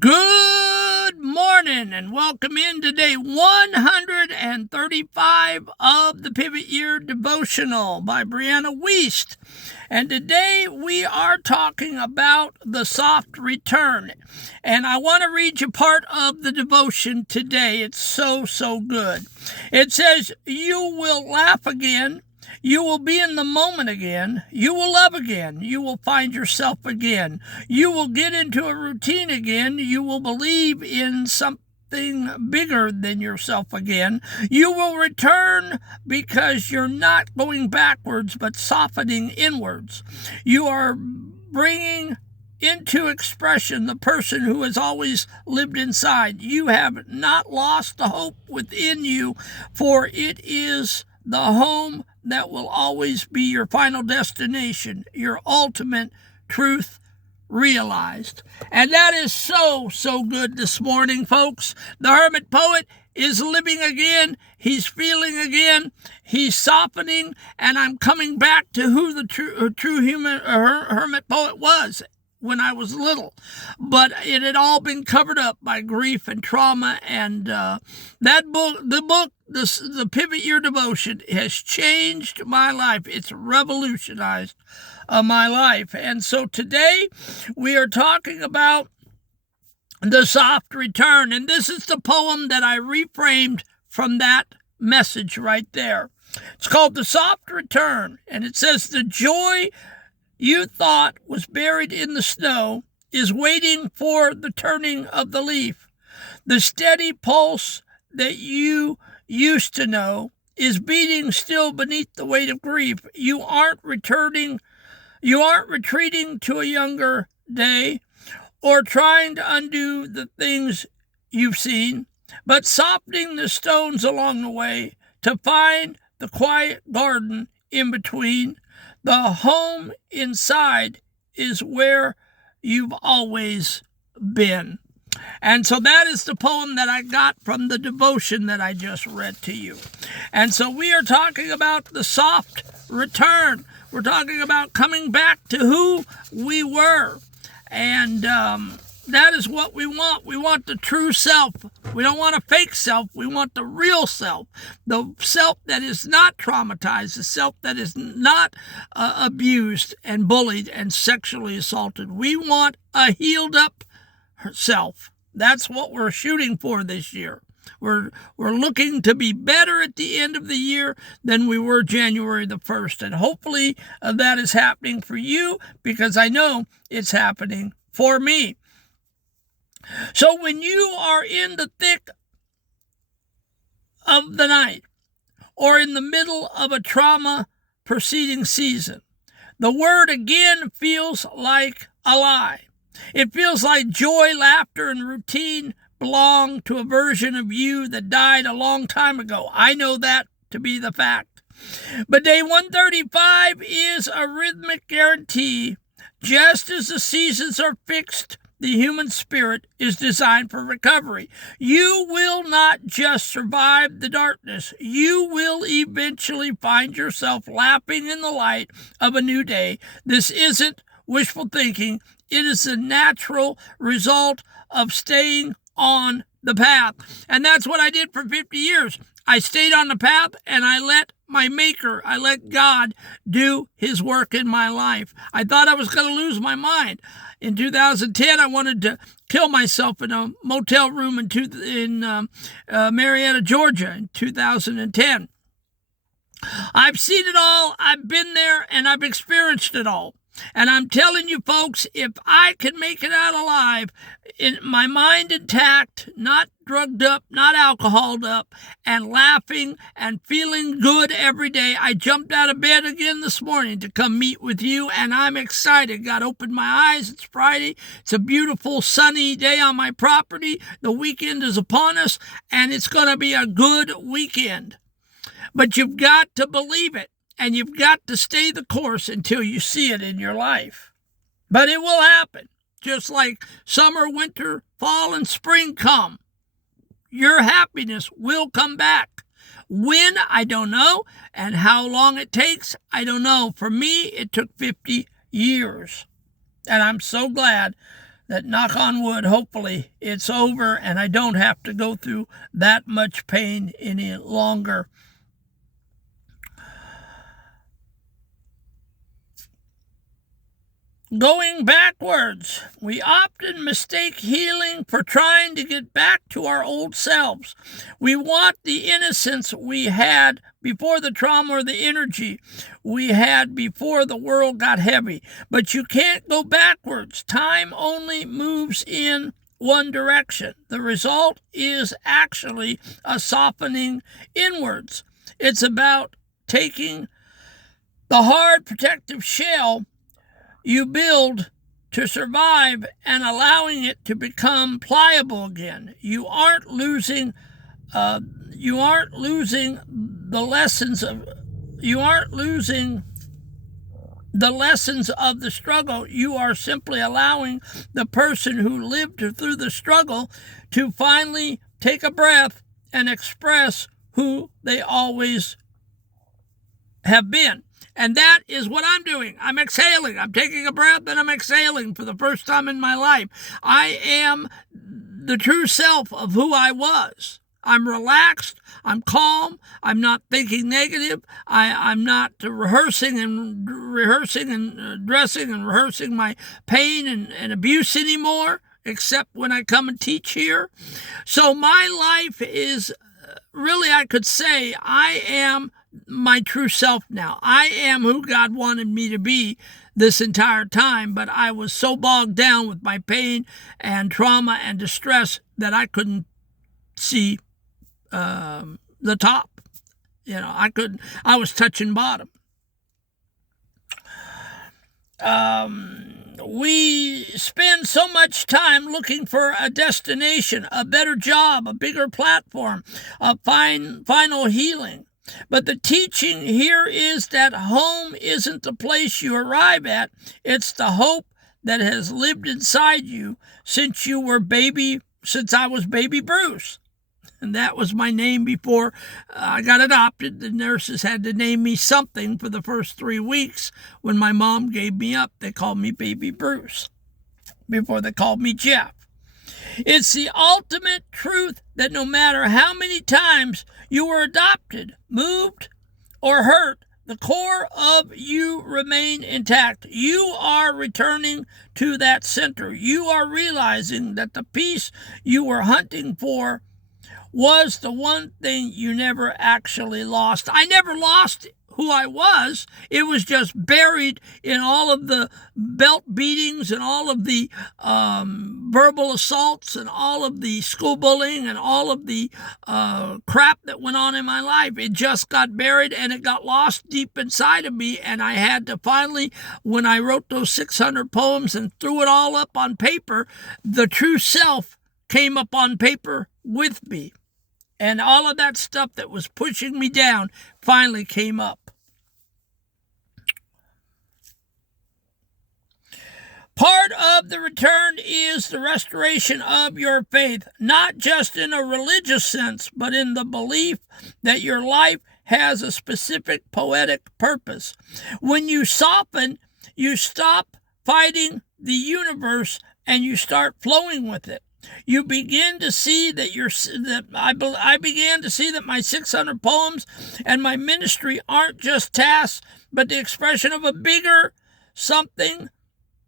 Good morning and welcome in to day 135 of the Pivot Year Devotional by Brianna Wiest. And today we are talking about the soft return. And I want to read you part of the devotion today. It's so good. It says, "You will laugh again. You will be in the moment again. You will love again. You will find yourself again. You will get into a routine again. You will believe in something bigger than yourself again. You will return because you're not going backwards but softening inwards. You are bringing into expression the person who has always lived inside. You have not lost the hope within you, for it is the home that will always be your final destination, your ultimate truth realized." And that is so good this morning, folks. The hermit poet is living again. He's feeling again. He's softening, and I'm coming back to who the true human hermit poet was when I was little, but it had all been covered up by grief and trauma. And the Pivot Year Devotion has changed my life. It's revolutionized my life. And so today we are talking about the soft return. And this is the poem that I reframed from that message right there. It's called The Soft Return. And it says, "The joy you thought was buried in the snow is waiting for the turning of the leaf. The steady pulse that you used to know is beating still beneath the weight of grief. You aren't retreating to a younger day or trying to undo the things you've seen, but softening the stones along the way to find the quiet garden in between. The home inside is where you've always been." And so that is the poem that I got from the devotion that I just read to you. And so we are talking about the soft return. We're talking about coming back to who we were. And that is what we want. We want the true self. We don't want a fake self. We want the real self, the self that is not traumatized, the self that is not abused and bullied and sexually assaulted. We want a healed up self. That's what we're shooting for this year. We're looking to be better at the end of the year than we were January the 1st. And hopefully that is happening for you, because I know it's happening for me. So when you are in the thick of the night or in the middle of a trauma preceding season, the word again feels like a lie. It feels like joy, laughter, and routine belong to a version of you that died a long time ago. I know that to be the fact. But day 135 is a rhythmic guarantee. Just as the seasons are fixed, the human spirit is designed for recovery. You will not just survive the darkness. You will eventually find yourself laughing in the light of a new day. This isn't wishful thinking. It is the natural result of staying on the path. And that's what I did for 50 years. I stayed on the path, and I let my Maker, I let God do His work in my life. I thought I was going to lose my mind. In 2010, I wanted to kill myself in a motel room in Marietta, Georgia, in 2010. I've seen it all. I've been there, and I've experienced it all. And I'm telling you, folks, if I can make it out alive, in my mind intact, not drugged up, not alcoholed up, and laughing and feeling good every day, I jumped out of bed again this morning to come meet with you, and I'm excited. God opened my eyes. It's Friday. It's a beautiful sunny day on my property. The weekend is upon us, and it's going to be a good weekend. But you've got to believe it. And you've got to stay the course until you see it in your life. But it will happen. Just like summer, winter, fall, and spring come. Your happiness will come back. When, I don't know. And how long it takes, I don't know. For me, it took 50 years. And I'm so glad that, knock on wood, hopefully it's over and I don't have to go through that much pain any longer. Going backwards. We often mistake healing for trying to get back to our old selves. We want the innocence we had before the trauma or the energy we had before the world got heavy. But you can't go backwards. Time only moves in one direction. The result is actually a softening inwards. It's about taking the hard protective shell you build to survive and allowing it to become pliable again. You aren't losing the lessons of the struggle. You are simply allowing the person who lived through the struggle to finally take a breath and express who they always have been. And that is what I'm doing. I'm exhaling. I'm taking a breath and I'm exhaling for the first time in my life. I am the true self of who I was. I'm relaxed. I'm calm. I'm not thinking negative. I'm not rehearsing and dressing and rehearsing my pain and abuse anymore, except when I come and teach here. So my life is really, I could say, I am my true self now. I am who God wanted me to be this entire time, but I was so bogged down with my pain and trauma and distress that I couldn't see the top. I was touching bottom. We spend so much time looking for a destination, a better job, a bigger platform, a final healing. But the teaching here is that home isn't the place you arrive at. It's the hope that has lived inside you since I was baby Bruce. And that was my name before I got adopted. The nurses had to name me something for the first 3 weeks. When my mom gave me up, they called me baby Bruce before they called me Jeff. It's the ultimate truth that no matter how many times you were adopted, moved, or hurt, the core of you remain intact. You are returning to that center. You are realizing that the peace you were hunting for was the one thing you never actually lost. I never lost who I was. It was just buried in all of the belt beatings and all of the verbal assaults and all of the school bullying and all of the crap that went on in my life. It just got buried and it got lost deep inside of me. And I had to finally, when I wrote those 600 poems and threw it all up on paper, the true self came up on paper with me. And all of that stuff that was pushing me down finally came up. Part of the return is the restoration of your faith, not just in a religious sense, but in the belief that your life has a specific poetic purpose. When you soften, you stop fighting the universe and you start flowing with it. You begin to see I began to see that my 600 poems and my ministry aren't just tasks, but the expression of a bigger something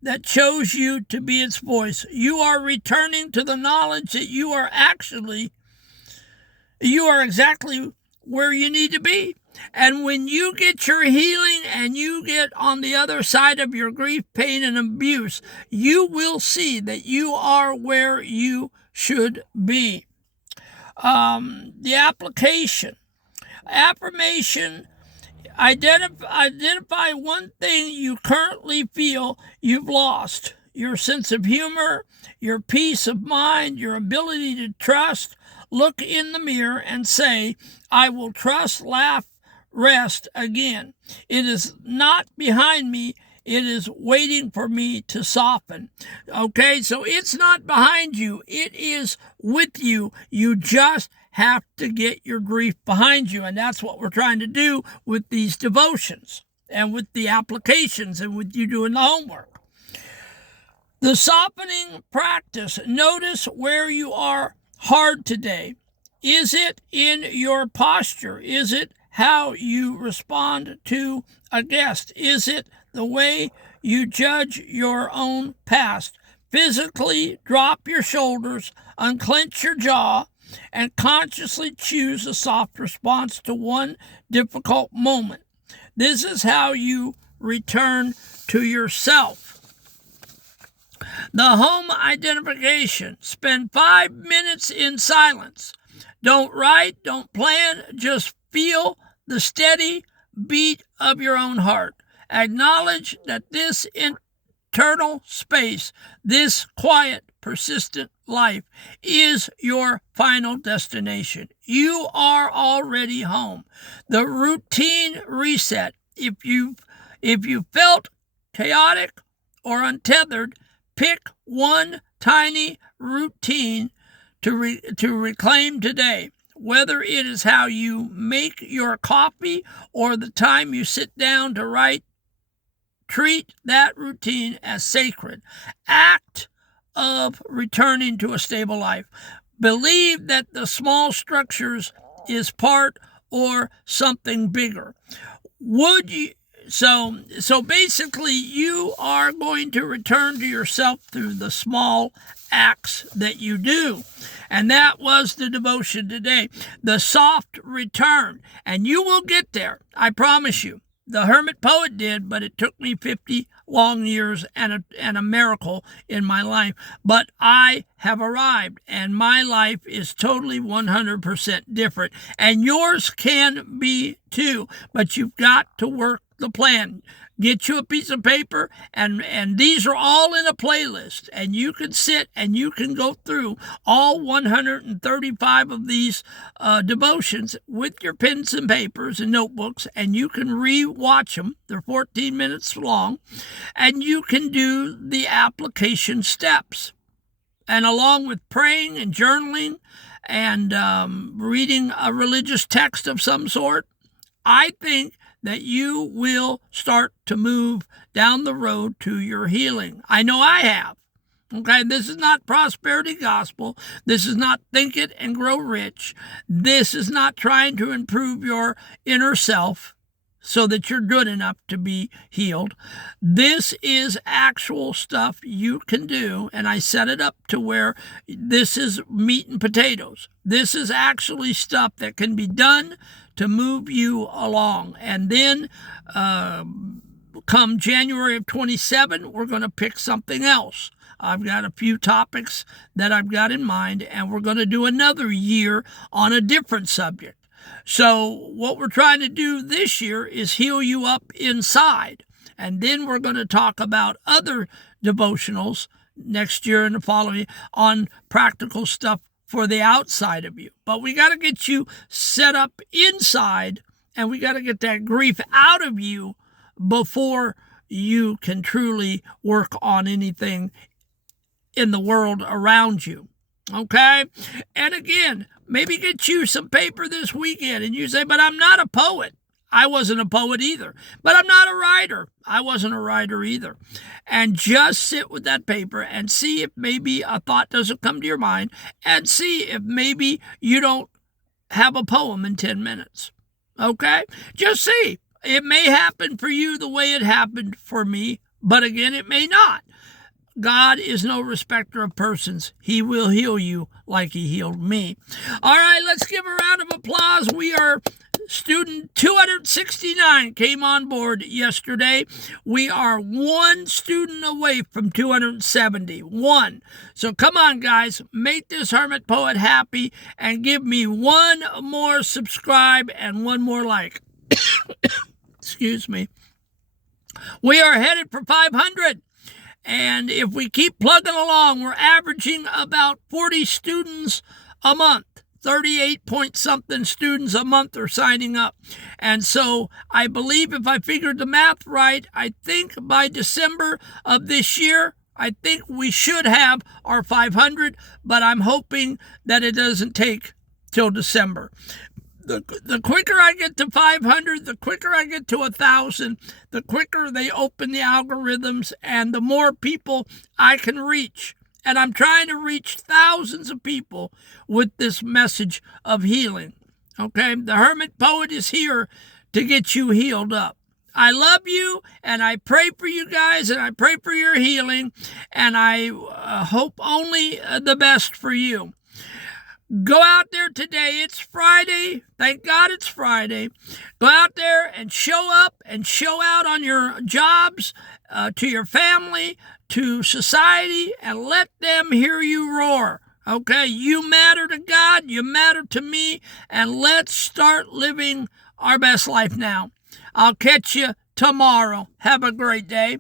that chose you to be its voice. You are returning to the knowledge that you are exactly where you need to be. And when you get your healing and you get on the other side of your grief, pain, and abuse, you will see that you are where you should be. The application. Affirmation. Identify one thing you currently feel you've lost. Your sense of humor, your peace of mind, your ability to trust. Look in the mirror and say, I will trust, laugh, rest again. It is not behind me. It is waiting for me to soften. Okay, so it's not behind you. It is with you. You just have to get your grief behind you. And that's what we're trying to do with these devotions and with the applications and with you doing the homework. The softening practice. Notice where you are hard today. Is it in your posture? Is it how you respond to a guest? Is it the way you judge your own past? Physically drop your shoulders, unclench your jaw, and consciously choose a soft response to one difficult moment. This is how you return to yourself. The home identification. Spend 5 minutes in silence. Don't write, don't plan, just feel the steady beat of your own heart. Acknowledge that this internal space, this quiet, persistent life, is your final destination. You are already home. The routine reset. If you felt chaotic or untethered, pick one tiny routine to reclaim today. Whether it is how you make your coffee or the time you sit down to write, treat that routine as sacred. Act of returning to a stable life. Believe that the small structures is part or something bigger. So basically you are going to return to yourself through the small acts that you do. And that was the devotion today. The soft return. And you will get there. I promise you. The hermit poet did, but it took me 50 long years and a miracle in my life. But I have arrived, and my life is totally 100% different. And yours can be too, but you've got to work the plan. Get you a piece of paper, and these are all in a playlist, and you can sit and you can go through all 135 of these devotions with your pens and papers and notebooks, and you can re-watch them. They're 14 minutes long, and you can do the application steps. And along with praying and journaling and reading a religious text of some sort, I think that you will start to move down the road to your healing. I know I have. Okay, this is not prosperity gospel. This is not think it and grow rich. This is not trying to improve your inner self so that you're good enough to be healed. This is actual stuff you can do, and I set it up to where this is meat and potatoes. This is actually stuff that can be done to move you along. And then come January of 27, we're going to pick something else. I've got a few topics that I've got in mind, and we're going to do another year on a different subject. So what we're trying to do this year is heal you up inside. And then we're going to talk about other devotionals next year and the following on practical stuff for the outside of you. But we got to get you set up inside, and we got to get that grief out of you before you can truly work on anything in the world around you. Okay? And again, maybe get you some paper this weekend, and you say, but I'm not a poet. I wasn't a poet either. But I'm not a writer. I wasn't a writer either. And just sit with that paper and see if maybe a thought doesn't come to your mind, and see if maybe you don't have a poem in 10 minutes. Okay? Just see. It may happen for you the way it happened for me, but again, it may not. God is no respecter of persons. He will heal you like he healed me. All right, let's give a round of applause. We are student 269 came on board yesterday. We are one student away from 270. One. So come on, guys. Make this hermit poet happy and give me one more subscribe and one more like. Excuse me. We are headed for 500. And if we keep plugging along, we're averaging about 40 students a month. 38 point something students a month are signing up. And so I believe if I figured the math right, I think by December of this year, I think we should have our 500, but I'm hoping that it doesn't take till December. The quicker I get to 500, the quicker I get to 1,000, the quicker they open the algorithms and the more people I can reach. And I'm trying to reach thousands of people with this message of healing. Okay? The Hermit Poet is here to get you healed up. I love you, and I pray for you guys, and I pray for your healing, and I hope only the best for you. Go out there today. It's Friday. Thank God it's Friday. Go out there and show up and show out on your jobs, to your family, to society, and let them hear you roar. Okay? You matter to God. You matter to me. And let's start living our best life now. I'll catch you tomorrow. Have a great day.